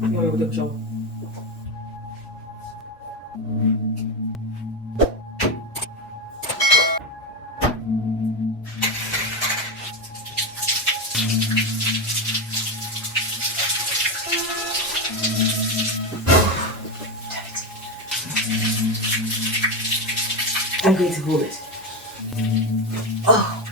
Nie mogę tego wziął. I'm going to hold it. Oh.